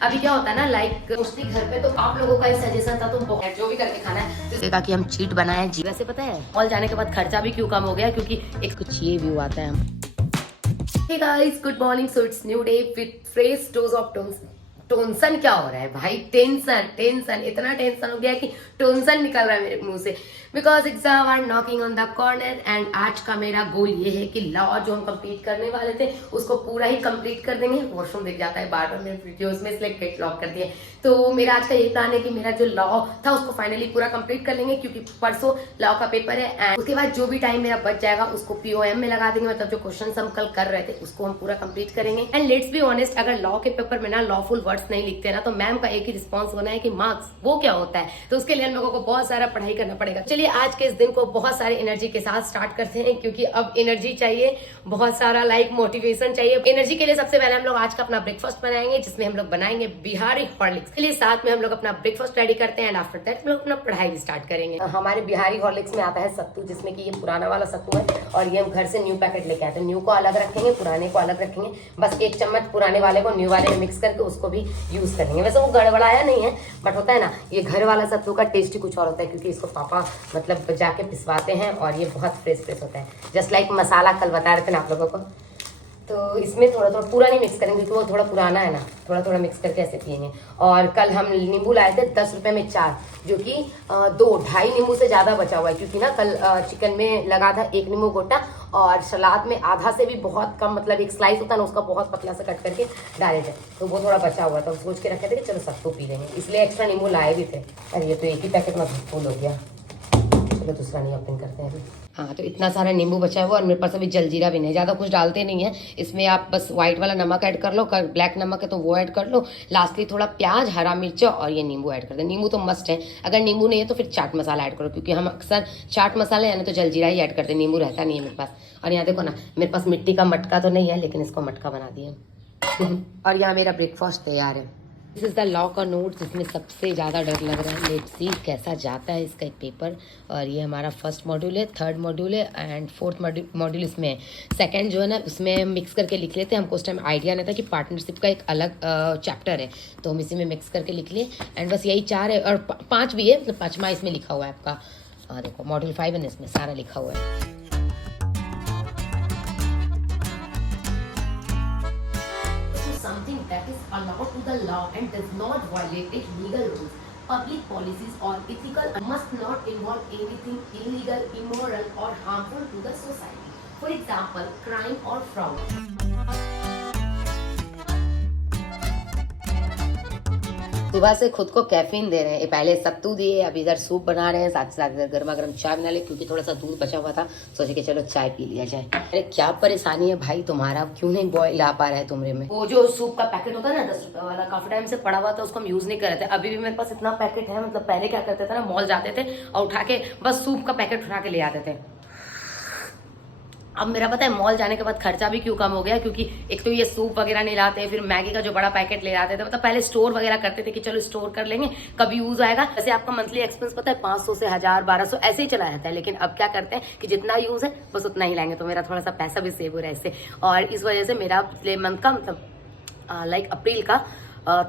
अभी क्या होता है ना, लाइक मोस्टली घर पे तो आप लोगों का ही सजेशन था, तो बहुत जो भी करके खाना है तो देखा कि हम चीट बनाए जी। वैसे पता है मॉल जाने के बाद खर्चा भी क्यों कम हो गया, क्योंकि एक कुछ ये व्यू आता है। Hey guys, good morning. So it's new day with fresh dose of tension. क्या हो रहा है भाई? टेंशन टेंशन, इतना टेंशन हो गया कि टेंशन निकल रहा है मेरे मुंह से, because exam are knocking on the corner. And आज का मेरा गोल ये है कि लॉ जो हम कंप्लीट करने वाले थे उसको पूरा ही कंप्लीट कर देंगे। वॉशरूम दिख जाता है बार बार मेरे वीडियोस में, इसलिए गेट लॉक कर दिए। तो मेरा आज का ये प्लान है कि मेरा जो लॉ था उसको फाइनली पूरा कंप्लीट कर लेंगे, क्योंकि परसों लॉ का पेपर है। एंड उसके बाद जो भी टाइम मेरा बच जाएगा उसको पीओएम में लगा देंगे, मतलब जो क्वेश्चन हम कल कर रहे थे उसको हम पूरा कंप्लीट करेंगे। एंड लेट्स बी ऑनेस्ट, अगर लॉ के पेपर में ना लॉफुल वर्ड्स नहीं लिखते ना तो मैम का एक ही रिस्पॉन्स होना है कि मार्क्स, वो क्या होता है। तो उसके लिए हम लोगों को बहुत सारा पढ़ाई करना पड़ेगा। चलिए आज के इस दिन को बहुत सारे एनर्जी के साथ स्टार्ट करते हैं, क्योंकि अब एनर्जी चाहिए, बहुत सारा लाइक मोटिवेशन चाहिए। एनर्जी के लिए सबसे पहले हम लोग आज का अपना ब्रेकफास्ट बनाएंगे, जिसमें हम लोग बनाएंगे बिहारी हॉर्लिक्स। के लिए साथ में हम लोग अपना ब्रेकफास्ट रेडी करते हैं एंड आफ्टर दैट हम लोग अपना पढ़ाई भी स्टार्ट करेंगे। हमारे बिहारी हॉर्लिक्स में आता है सत्तू, जिसमें कि ये पुराना वाला सत्तू है और ये हम घर से न्यू पैकेट लेके आते हैं। न्यू को अलग रखेंगे, पुराने को अलग रखेंगे। बस 1 चम्मच पुराने वाले को न्यू वाले में मिक्स करके उसको भी यूज करेंगे। वैसे वो गड़बड़ाया नहीं है, बट होता है ना, ये घर वाला सत्तू का टेस्ट ही कुछ और होता है, क्योंकि इसको पापा मतलब जाके पिसवाते हैं और ये बहुत फ्रेश फ्रेश होता है। जस्ट लाइक मसाला कल बता रहे थे ना आप लोगों को। तो इसमें थोड़ा थोड़ा पूरा नहीं मिक्स करेंगे, क्योंकि वो थोड़ा पुराना है ना, थोड़ा थोड़ा मिक्स करके ऐसे पियेंगे। और कल हम नींबू लाए थे 10 रुपए में 4, जो कि 2-2.5 नींबू से ज़्यादा बचा हुआ है, क्योंकि ना कल चिकन में लगा था 1 नींबू गोटा और सलाद में आधा से भी बहुत कम, मतलब 1 स्लाइस होता है ना उसका, बहुत पतला से कट करके डाले थे, तो वो थोड़ा बचा हुआ था। सोच के रखे थे कि चलो सत्तू पी लेंगे, इसलिए एक्स्ट्रा नींबू लाए भी थे। अरे ये तो एक ही पैकेट में फुल हो गया, चलो दूसरा नहीं ओपन करते हैं अभी। हाँ, तो इतना सारा नींबू बचा हुआ और मेरे पास अभी जलजीरा भी नहीं, ज़्यादा कुछ डालते नहीं है इसमें। आप बस व्हाइट वाला नमक ऐड कर लो, ब्लैक नमक है तो वो ऐड कर लो। लास्टली थोड़ा प्याज, हरा मिर्चा और ये नींबू ऐड कर दो। नींबू तो मस्ट है, अगर नींबू नहीं है तो फिर चाट मसाला ऐड करो, क्योंकि हम अक्सर चाट मसाला यानी तो जलजीरा ही ऐड करते हैं, नींबू रहता नहीं है मेरे पास। और यहाँ देखो ना, मेरे पास मिट्टी का मटका तो नहीं है, लेकिन इसको मटका बना दिया। और यहाँ मेरा ब्रेकफास्ट तैयार है। दिस इज द लॉ का नोट, जिसमें सबसे ज़्यादा डर लग रहा है। लेट्स सी कैसा जाता है इसका एक पेपर। और ये हमारा फर्स्ट मॉड्यूल है, थर्ड मॉड्यूल है एंड फोर्थ मॉड्यूल इसमें है। सेकंड जो है ना उसमें मिक्स करके लिख लेते हैं। हमको उस टाइम आइडिया नहीं था कि पार्टनरशिप का एक अलग चैप्टर है, तो हम इसी में मिक्स करके लिख लिए। एंड बस यही 4 है, और 5 भी है, मतलब 5वां इसमें लिखा हुआ है आपका। देखो मॉड्यूल 5 है, इसमें सारा लिखा हुआ है। Something that is allowed to the law and does not violate its legal rules, public policies or ethical, must not involve anything illegal, immoral or harmful to the society. For example, crime or fraud. सुबह से खुद को caffeine दे रहे हैं। पहले सत्तू दिए, अभी इधर सूप बना रहे हैं, साथ साथ इधर गर्मा गर्म चाय बना ले, क्योंकि थोड़ा सा दूध बचा हुआ था, सोचे कि चलो चाय पी लिया जाए। अरे क्या परेशानी है भाई तुम्हारा, क्यों नहीं बॉयल आ पा रहा है तुमरे में? वो जो सूप का पैकेट होता है ना 10 रुपए वाला, काफी टाइम से पड़ा हुआ था, उसको हम यूज नहीं कर रहे थे। अभी भी मेरे पास इतना पैकेट है, मतलब पहले क्या करते थे ना, मॉल जाते थे और उठा के बस सूप का पैकेट उठा के ले आते थे। अब मेरा पता है मॉल जाने के बाद खर्चा भी क्यों कम हो गया, क्योंकि एक तो ये सूप वगैरह नहीं लाते, फिर मैगी का जो बड़ा पैकेट ले आते थे। मतलब पहले स्टोर वगैरह करते थे कि चलो स्टोर कर लेंगे, कभी यूज आएगा। वैसे आपका मंथली एक्सपेंस पता है 500 से 1000 1200 ऐसे ही चला रहता है, लेकिन अब क्या करते हैं कि जितना यूज है बस उतना ही लाएंगे, तो मेरा थोड़ा सा पैसा भी सेव हो रहा है इससे। और इस वजह से मेरा पिछले मंथ का, मतलब लाइक अप्रैल का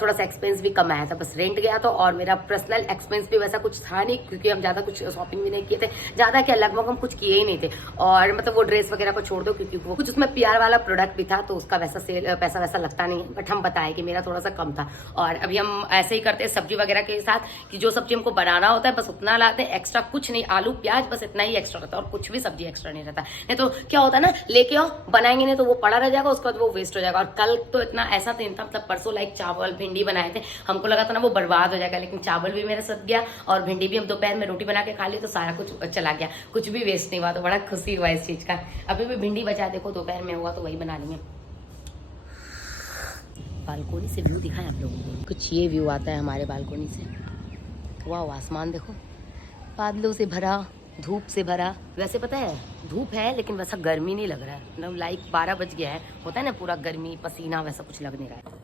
थोड़ा सा एक्सपेंस भी कम आया था। बस रेंट गया तो, और मेरा पर्सनल एक्सपेंस भी वैसा कुछ था नहीं, क्योंकि हम ज़्यादा कुछ शॉपिंग भी नहीं किए थे। ज़्यादा क्या, लगभग हम कुछ किए ही नहीं थे। और मतलब वो ड्रेस वगैरह को छोड़ दो, क्योंकि वो कुछ उसमें प्यार वाला प्रोडक्ट भी था, तो उसका वैसा पैसा वैसा लगता नहीं है। बट हम बताए कि मेरा थोड़ा सा कम था। और अभी हम ऐसे ही करते हैं सब्जी वगैरह के साथ, कि जो सब्जी हमको बनाना होता है बस उतना लाते हैं, एक्स्ट्रा कुछ नहीं। आलू प्याज बस इतना ही एक्स्ट्रा रहता है, और कुछ भी सब्जी एक्स्ट्रा नहीं रहता। नहीं तो क्या होता है ना, लेके आओ बनाएंगे नहीं तो वो पड़ा रह जाएगा, उसके बाद वो वेस्ट हो जाएगा। और कल तो इतना ऐसा दिन था, मतलब परसों लाइक चावल भिंडी बनाए थे, हमको लगा था ना वो बर्बाद हो जाएगा, लेकिन चावल भी मेरा सद गया और भिंडी भी हम दोपहर में रोटी बना के खा ली, तो सारा कुछ चला गया, कुछ भी वेस्ट नहीं हुआ। तो बड़ा खुशी हुआ इस चीज का। अभी भी भिंडी बचा, देखो दोपहर में हुआ तो वही बना लेंगे। बालकोनी से व्यू दिखाएं आप लोगों को, कुछ ये व्यू आता है हमारे बालकोनी से। वाह, आसमान देखो, बादलों से भरा, धूप से भरा। वैसे पता है धूप है, लेकिन वैसा गर्मी नहीं लग रहा है, मतलब लाइक 12 बज गया है, होता है ना पूरा गर्मी पसीना, वैसा कुछ लग नहीं रहा है।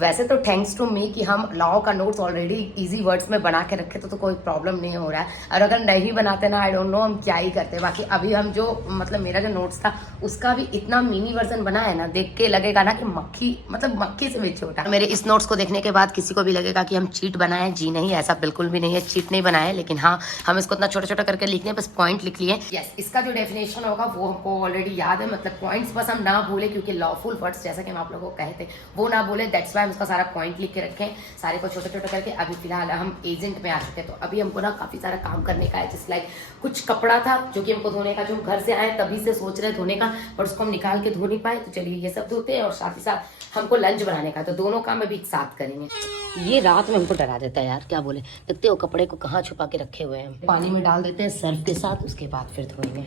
वैसे तो थैंक्स टू मी कि हम लॉ का नोट्स ऑलरेडी इजी वर्ड्स में बना के रखे तो कोई प्रॉब्लम नहीं हो रहा है, और अगर नहीं बनाते ना आई डोंट नो हम क्या ही करते। बाकी अभी हम जो मतलब मेरा जो नोट्स था उसका भी इतना मिनी वर्जन बना है ना, देख के लगेगा ना कि मक्खी से भी छोटा। मेरे इस नोट्स को देखने के बाद किसी को भी लगेगा कि हम चीट बनाए, जी नहीं, ऐसा बिल्कुल भी नहीं है, चीट नहीं बनाए। लेकिन हाँ, हम इसको इतना छोटा छोटा करके लिख लें, बस पॉइंट लिख लिए। यस, इसका जो डेफिनेशन होगा वो हमको ऑलरेडी याद है, मतलब पॉइंट्स बस हम ना भूले, क्योंकि लॉफुल वर्ड्स जैसा कि हम आप लोगों को कहे थे वो ना बोले, दैट्स वाई हम उसका सारा पॉइंट लिख के रखें, सारे को छोटे छोटे करके। अभी फिलहाल हम एजेंट में आ चुके हैं, तो अभी हमको ना काफी सारा काम करने का है। जस्ट लाइक कुछ कपड़ा था जो कि हमको धोने का, जो हम घर से आए तभी से सोच रहे धोने का, पर उसको हम निकाल के धो नहीं पाए, तो चलिए ये सब धोते हैं। और साथ ही साथ हमको लंच बनाने का, तो दोनों काम अभी एक साथ करेंगे। ये रात में हमको डरा देता है यार, क्या बोले, देखते हो कपड़े को कहाँ छुपा के रखे हुए हैं। पानी में डाल देते हैं सर्फ के साथ, उसके बाद फिर धोएंगे।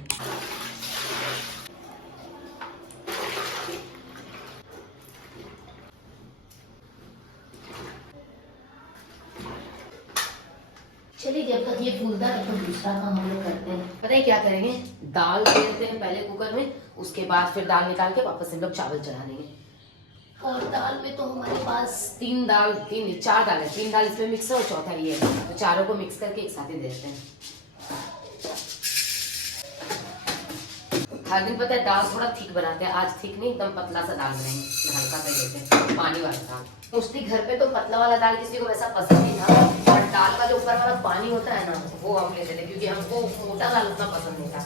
चलिए जब तक ये फूलता है तो दूसरा काम हम लोग करते हैं। पता है क्या करेंगे, दाल फेरते हैं पहले कुकर में, उसके बाद फिर दाल निकाल के वापस हम लोग चावल चढ़ा देंगे। और दाल में तो हमारे पास चार दाल है, 3 दाल इसमें मिक्स है और चौथा ये है, तो चारों को मिक्स करके एक साथ ही देते हैं। हर दिन पता है दाल थोड़ा थिक बनाते हैं, आज थिक नहीं, एकदम पतला सा दाल बनाएंगे, हल्का सा देते हैं, पानी वाला दाल। मोस्टली घर पे तो पतला वाला दाल किसी को वैसा पसंद नहीं था, और दाल का जो ऊपर वाला पानी होता है ना वो हम लेते थे, क्योंकि हमको मोटा दाल उतना पसंद नहीं था।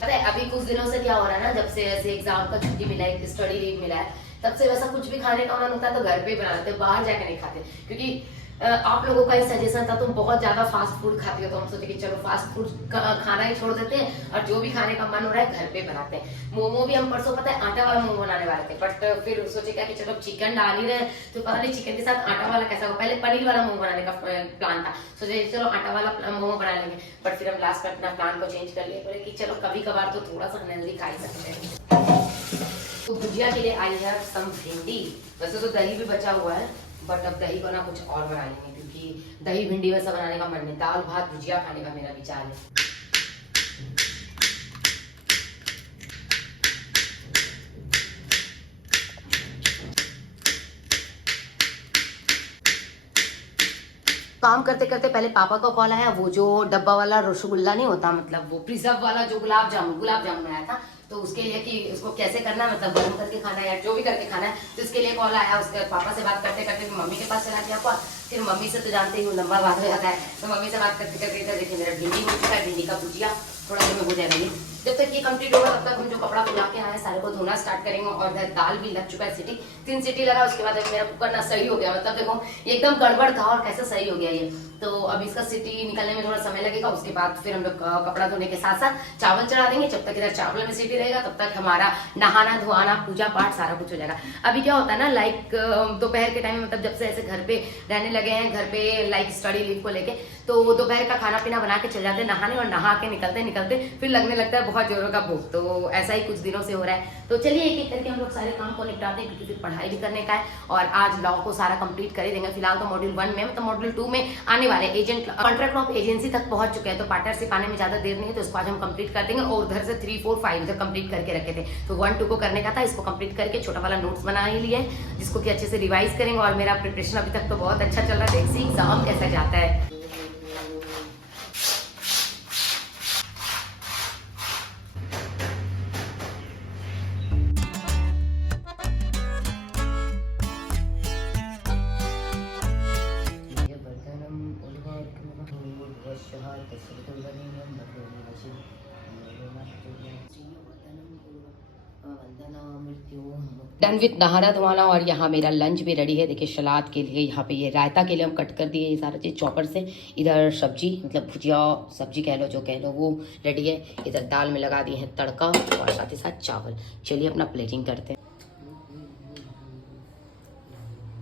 पता है अभी कुछ दिनों से क्या हो रहा है ना, जब से ऐसे एग्जाम का छुट्टी मिला है, स्टडी लीव मिला है, तब से वैसा कुछ भी खाने का मन होता है तो घर पे ही बना लेते हैं, बाहर जाके नहीं खाते। क्योंकि आप लोगों का ही सजेशन था, तुम बहुत ज्यादा फास्ट फूड खाती हो, तो हम सोचे कि चलो फास्ट फूड खाना ही छोड़ देते हैं, और जो भी खाने का मन हो रहा है घर पे बनाते हैं। मोमो भी हम परसों पता है आटा वाला मोमो बनाने वाले थे, बट फिर सोचे क्या कि चलो चिकन डाल ही रहे हैं, तो पता नहीं चिकन के साथ आटा वाला कैसा होगा। पहले पनीर वाला मोमो बनाने का प्लान था, सोचे चलो आटा वाला मोमो बना लेंगे, बट फिर हम लास्ट में अपना प्लान को चेंज कर लिए, बोले कि चलो कभी कभार तो थोड़ा सा हेल्दी खा ही सकते हैं। तो भुजिया के लिए आई है सम भिंडी, वैसे तो दही भी बचा हुआ है, बट अब दही को ना कुछ और बना लेंगे, क्योंकि दही भिंडी वैसा बनाने का मन नहीं, दाल भात भुजिया खाने का मेरा विचार है। काम करते करते पहले पापा का कॉल आया, वो जो डब्बा वाला रसगुल्ला नहीं होता, मतलब वो प्रिजर्व वाला जो गुलाब जामुन आया था, तो उसके लिए कि उसको कैसे करना है, मतलब गर्म करके खाना है या जो भी करके खाना है, तो इसके लिए कॉल आया। उसके पापा से बात करते करते मम्मी के पास चला गया, फिर मम्मी से तो जानते ही वो लंबा बात हो जाता है, तो मम्मी से बात करते करते इधर देखिए मेरा भिंडी हो चुका है, भिंडी का भुजिया थोड़ा देर में हो जाएगा। ये जब तक ये कंप्लीट होगा तब तक हम जो कपड़ा खुला के आए सारे को धोना स्टार्ट करेंगे। और इधर दाल भी लग चुका है सीटी, 3 सीटी लगा, उसके बाद मेरा कुकर ना सही हो गया, मतलब देखो एकदम गड़बड़ था और कैसे सही हो गया ये। तो अब इसका सीटी निकलने में थोड़ा समय लगेगा, उसके बाद फिर हम लोग कपड़ा धोने के साथ साथ चावल चढ़ा देंगे। जब तक इधर चावल में सीटी रहेगा तब तक हमारा नहाना धोआना पूजा पाठ सारा कुछ हो जाएगा। अभी क्या होता है ना, लाइक दोपहर के टाइम में, मतलब जब से ऐसे घर पे रहने लगे हैं, घर पे लाइक स्टडी लीव को लेके, तो दोपहर का खाना पीना बना के चल जाते हैं नहाने, और नहा के निकलते निकलते फिर लगने लगता है बहुत जोरों का भूख। तो ऐसा ही कुछ दिनों से हो रहा है। तो चलिए एक एक करके हम लोग सारे काम को निपटाते हैं, क्योंकि फिर पढ़ाई भी करने का है, और आज लॉ को सारा कंप्लीट कर ही देंगे। फिलहाल तो मॉड्यूल 1 में, मतलब मॉड्यूल 2 में आने वाले एजेंट कॉन्ट्रैक्ट ऑफ एजेंसी तक पहुंच चुके हैं, तो पार्टनरशिप आने में ज्यादा देर नहीं है, तो इसको आज हम कंप्लीट कर देंगे। और उधर से 3, 4, 5 इधर कंप्लीट करके रखे थे, तो 1, 2 को करने का था, इसको कंप्लीट करके छोटा वाला नोट्स बना ही लिए, जिसको कि अच्छे से रिवाइज करेंगे। और मेरा प्रिपरेशन अभी तक तो बहुत अच्छा चल रहा है, देखिए एग्जाम कैसा जाता है। डन विथ नहाना धोना, और यहाँ मेरा लंच भी रेडी है। देखिए सलाद के लिए यहाँ पे ये रायता के लिए हम कट कर दिए ये सारा चीज़ चॉपर से। इधर सब्जी, मतलब भुजिया सब्जी कह लो जो कह लो, वो रेडी है। इधर दाल में लगा दिए हैं तड़का, और साथ ही साथ चावल। चलिए अपना प्लेटिंग करते हैं।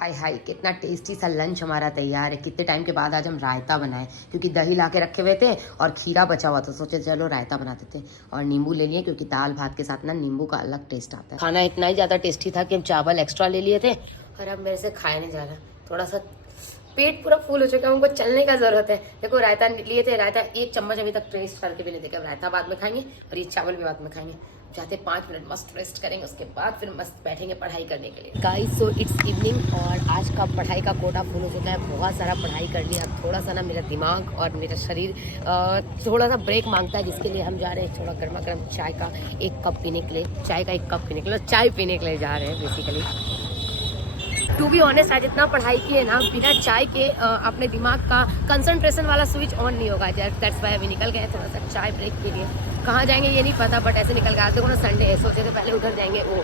हाय हाय, कितना टेस्टी सा लंच हमारा तैयार है। कितने टाइम के बाद आज हम रायता बनाए, क्योंकि दही ला के रखे हुए थे और खीरा बचा हुआ था, सोचे चलो रायता बना देते। और नींबू ले लिए, क्योंकि दाल भात के साथ ना नींबू का अलग टेस्ट आता है। खाना इतना ही ज़्यादा टेस्टी था कि हम चावल एक्स्ट्रा ले लिए थे, और अब मेरे से खाया नहीं जा रहा, थोड़ा सा पेट पूरा फुल हो चुका है, हमको चलने का जरूरत है। देखो रायता लिए थे, रायता 1 चम्मच अभी तक टेस्ट करके भी नहीं देखा। रायता बाद में खाएंगे और ये चावल भी बाद में खाएंगे। जाते 5 मिनट मस्त रेस्ट करेंगे, उसके बाद फिर मस्त बैठेंगे पढ़ाई करने के लिए। गाइस सो इट्स इवनिंग और आज का पढ़ाई का कोटा फुल हो चुका है। बहुत सारा पढ़ाई कर लिया। थोड़ा सा ना मेरा दिमाग और मेरा शरीर थोड़ा सा ब्रेक मांगता है, जिसके लिए हम जा रहे हैं थोड़ा गर्मा गर्म चाय का 1 कप पीने के लिए। चाय का 1 कप पीने के लिए, चाय पीने के लिए जा रहे हैं बेसिकली। टू बी ऑनेस्ट आज इतना पढ़ाई की है ना, बिना चाय के अपने दिमाग का कंसंट्रेशन वाला स्विच ऑन नहीं होगा। दैट्स व्हाई अभी निकल गए थोड़ा सा चाय ब्रेक के लिए। कहाँ जाएंगे ये नहीं पता, बट ऐसे निकल गए। आज देखो ना संडे है, सोचे थे पहले उधर जाएंगे वो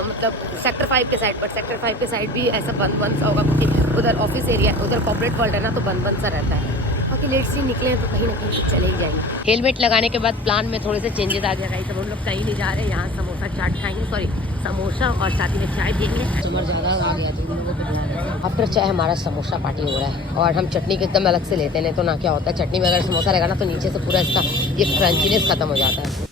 मतलब सेक्टर 5 के साइड, बट सेक्टर 5 के साइड भी ऐसा बंद सा होगा क्योंकि उधर ऑफिस एरिया है, उधर कॉर्पोरेट वर्ल्ड है ना, तो बंद सा रहता है। बाकी लेट से निकले हैं तो कहीं ना कहीं चले ही जाएंगे। हेलमेट लगाने के बाद प्लान में थोड़े से चेंजेस आ गया। सब हम लोग कहीं नहीं जा रहे हैं, यहाँ समोसा चाट खाएंगे, सॉरी समोसा और साथ ही में चाय पियेंगे। समर ज़्यादा आ गया तो लोगों को ध्यान है। आफ्टर चाय हमारा समोसा पार्टी हो रहा है और हम चटनी को एकदम अलग से लेते हैं, नहीं तो ना क्या होता है चटनी में अगर समोसा रहेगा ना तो नीचे से पूरा इसका ये क्रंचीनेस खत्म हो जाता है।